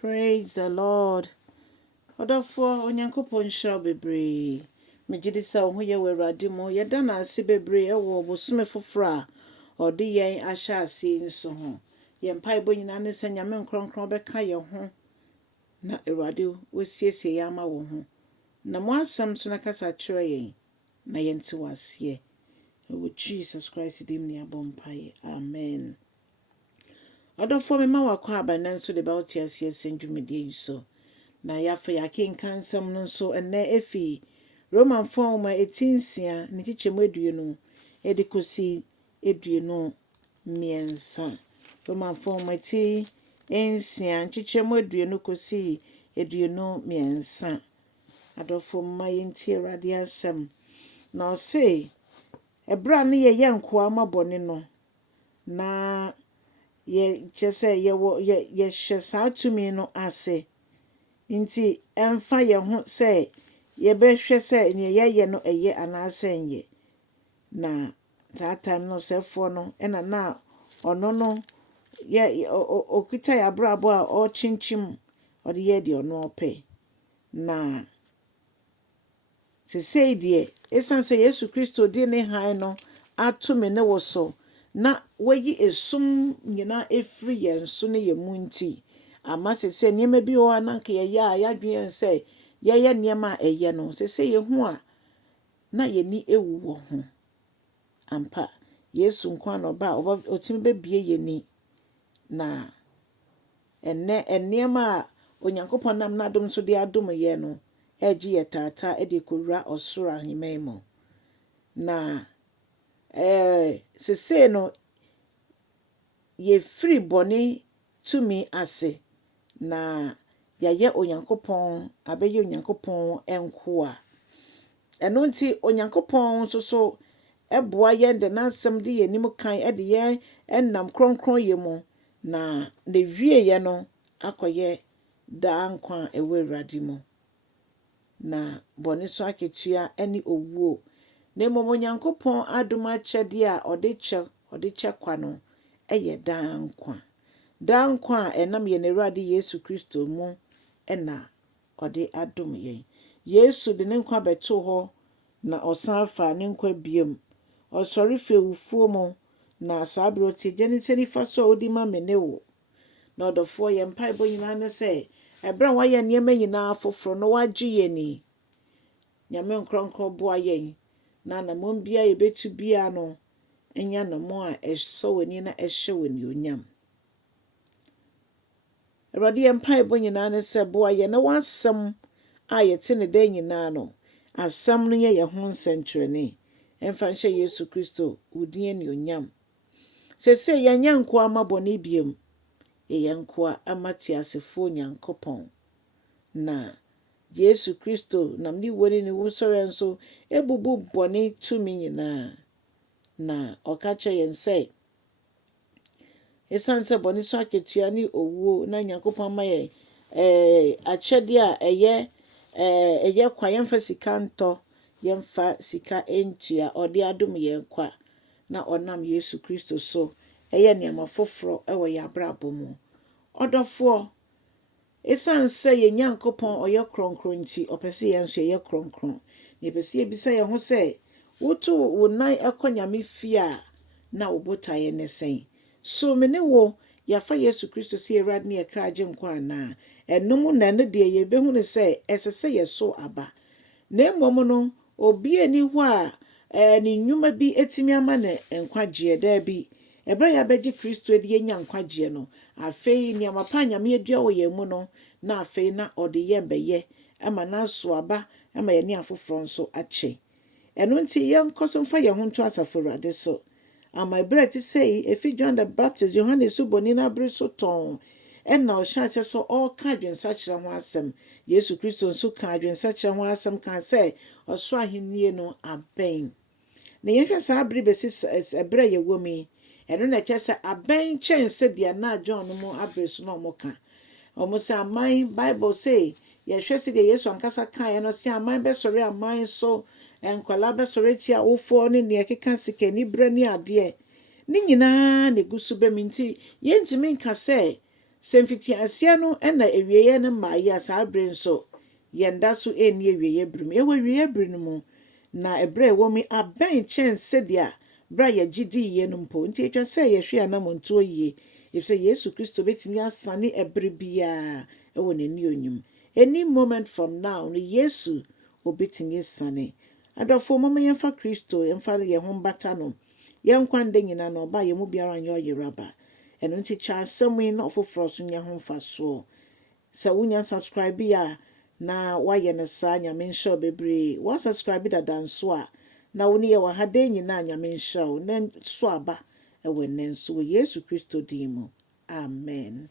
Praise the Lord. Odofo onyankopon shira bebre. Megidi sa wo ye werade mo ye da na ase bebre e wo bosome foforo a ode yen ahya ase nso ho. Ye mpai bo nyina ne sa nyame nkronkron beka ye ho na erade wosiesie ya ma wo ho. Na mo asam so na kasa kire yen na yente wase. With Jesus Christ dim ni abompai. Amen. Odofo me ma wakọ abanan so de ba otia ase senjumede yuso. Na yafa yake nkansam no so enne efi Romanfoɔ ma etinsia ne chichemu aduonu edikosi aduonu miensa. Romanfoɔ ma ti ensia chichemu aduonu kosi aduonu miensa. Adofo ma yenti Awurade asem. Na ose ebra ne ye nkoa ma bɔne no na ye chese ye hye saa tumi no ase. Inti emfa ye ho se ye be hwe se ne ye no eye anase nye. Na that time no sefo no ena na ono no ye okita ya brabo a o chinchim o de ye de ono ope. Na se sei de esan se Yesu Kristo de ne han no atumi ne woso na wayi esum nyina efri ye nso ne ye munti. Ama se niema bi o ananka ye ya yadwen se ye niema eye no se ye hu a na ye ni ewu wo ho ampa Yesu nkwa no ba otimi bebie ye ni na niema a onyankopon nam na dom so de adom ye no eji ye tata e de kowura osoro ahememo na se no ye free bɔne tumi ase na yaye onyankopon abeye onyankopon enkoa eno nti onyankopon so eboa ye de nansem de ye nim kan e de ye enam kronkron ye mu na wie ye no akoye da nkwa ewe Awurade mu na bɔne so aketua ene owuo na mmom onyankopon adom akyɛde a ɔde kyɛ kwa no eye da nkwa a enam ye ne Awurade Yesu Kristo mu ena ɔde adom ye. Yesu de ne nkwa beto ho na ɔsan fa ne nkwa biem. Ɔsɔre fewufuo mu na saabro te gye ne senifa so odi ma mene wo. Na ɔdɔfo ye mpai bo nyina ne se ebra wa ye niema nyina foforo no wagye ye ni. Nyame nkronkron boa ye na mom bia ye betu bia no enya no mo a eso wani na ehye wani onyam. Awurade ye mpai bo nyina ne se boa ye na wansem a ye te ne da nyina no asam no ye ho nsɛnkyerɛne emfa nhye Yesu Kristo udin ne onyam. Se ye nyanko amabɔne biem ye nkoa amatiasefo nyankopɔn na Yesu Kristo nam ni woni ne wusore nso ebubu bɔne tumi nyina na okache yen say esan se bɔne so aketua ni owuo na nyankopɔn ma ye akyɛde a eye kwa yemfa sika nto yemfa sika entua ɔde adom ye kwa na ɔnam Yesu Kristo so eye niam foforo ewo ya brabo mu ɔdɔfo esan se ye nyankopɔn ɔye kronkron nti opese ye nso ye kronkron ne pese ye bisa ye ho se woto wo nan ekonyame fie a na wobotaye ne sen so me ne wo yafa Yesu Kristo se Awurade ne yekraje nkwa na enum na ne de ye behu ne se esese ye so aba na mmom no obi ani ho a ne nnwuma bi etimi ama ne nkwagye da bi ebra ya beji Kristo de ye nya nkwagye no afei ni amapa nyame adua wo ye mu no na afei na ode ye mbeye ama na so aba ama ye ne afoforo nso ache eno nti ye nkoso mfa ye ho nto asafo Awurade so ama ebra ti sei efi John the Baptist Yohane suboni na bre so ton enna o chance so all ka dwensa kyerɛ ho asɛm Yesu Kristo nso ka dwensa kyerɛ ho asɛm kan sɛ ɔso ahennie no abɛn na yehwɛ saa bre besi ebra ye womi eno na kyerɛ sɛ abɛn kyɛnse de na John mu abre so na ɔmo ka ɔmo sɛ aman Bible say yehwɛ sɛ de Yesu ankasa kan ye no sɛ aman bɛsɔre aman so enkwala besore ti a wofo ne ne ekeka sika ni bra ni ade ne nyina ne gusu be minti yentimi nka se Semfiti asia no na ewieye ne maaye asa abre nso yenda so eni ewieye brim ewe ewieye brim mu na ebre wo mi aben chen sedia bra ye gidi ye no mpo nti etwa se ye hwe anamonto yie ifse Yesu Kristo betimi asane ebre bia ewo nani onyum any moment from now no Yesu obetimi asane adofo mama yemfa Kristo yemfa ye ho mbata no yenkwande nyina no ba ye mu biara anye oyeraba eno nti cha asɛm na ofoforo so nya ho mfaso sɛ wonya subscribe ya na waye ne saa nyame nhyɛ bebre wa subscribe dada nso a na woni ye wa hade nyina nyame nhyɛ na so aba ɛwɔ nenso Yesu Kristo din mu amen.